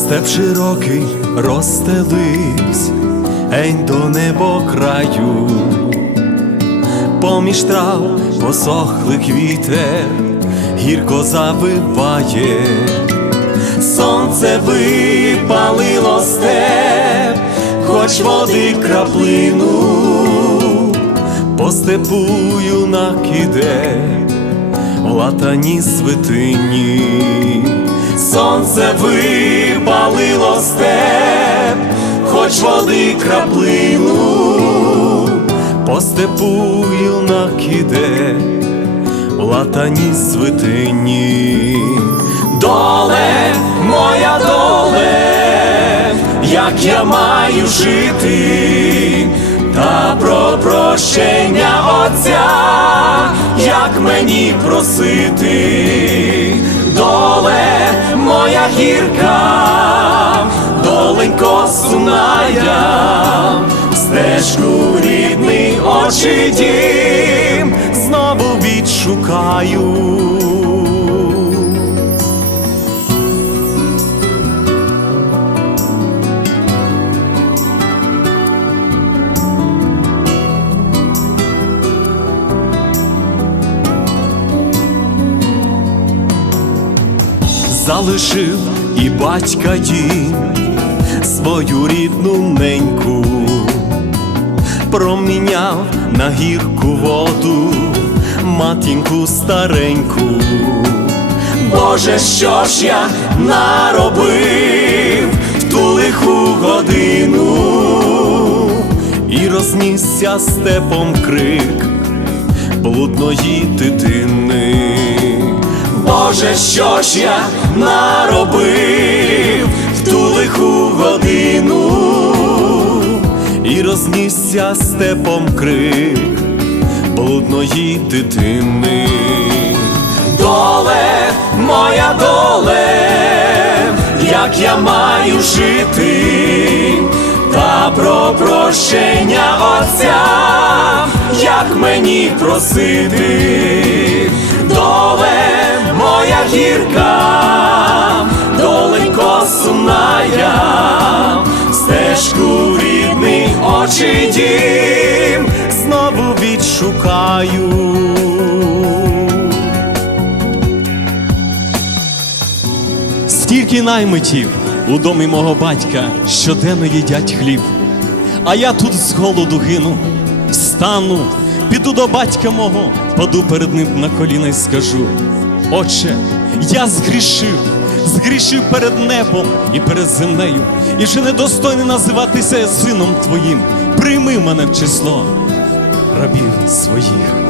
Степ широкий розстеливсь, гень до небо краю, поміж трав посохли квіте, гірко завиває, сонце випалило степ, хоч води краплину, по степу юнак іде, в латані святині, сонце випалило степ, хоч води краплину, по степу юнак іде, в латані святині. Доле, моя доле, як я маю жити, та про прощення Отця, як мені просити, доле моя гірка, доленько сумная, стежку рідний очі дім, знову відшукаю. Залишив і батька дім, свою рідну неньку, проміняв на гірку воду, матінку стареньку. Боже, що ж я наробив в ту лиху годину, і рознісся степом крик блудної дитини. Боже, що ж я наробив в ту лиху годину, і рознісся степом крик блудної дитини. Доле, моя доле, як я маю жити, та про прощення Отця, як мені просити, гірка, доленько сумная, стежку рідний очі дім, знову відшукаю. Стільки наймитів у домі мого батька щоденно їдять хліб. А я тут з голоду гину, встану, піду до батька мого, паду перед ним на коліна і скажу: Отче, я згрішив, згрішив перед небом і перед землею, і вже недостойний називатися сином твоїм. Прийми мене в число рабів своїх.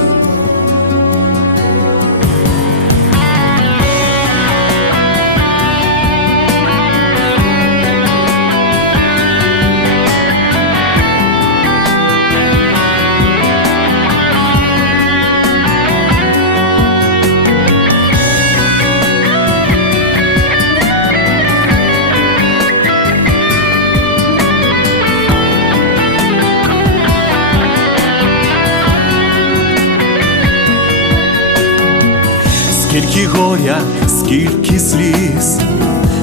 Скільки горя, скільки сліз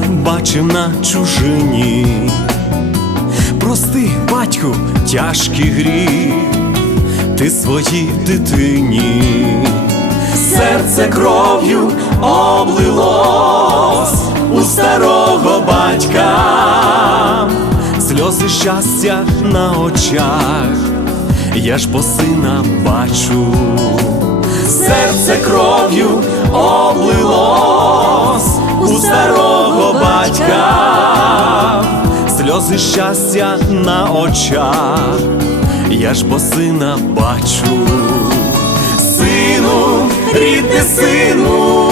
бачив на чужині. Прости, батьку, тяжкий гріх, ти своїй дитині, серце кров'ю облилось у старого батька, сльози щастя на очах, я ж бо сина бачу серце кров'ю облилось у старого батька, сльози щастя на очах, я ж бо сина бачу, сину, рідний сину,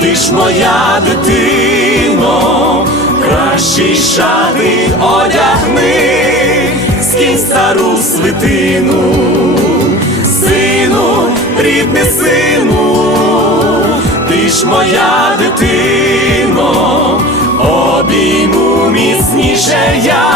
ти ж моя дитино, кращі шати одягни, скинь стару свитину рідний сину, ти ж моя дитино, обійму міцніше я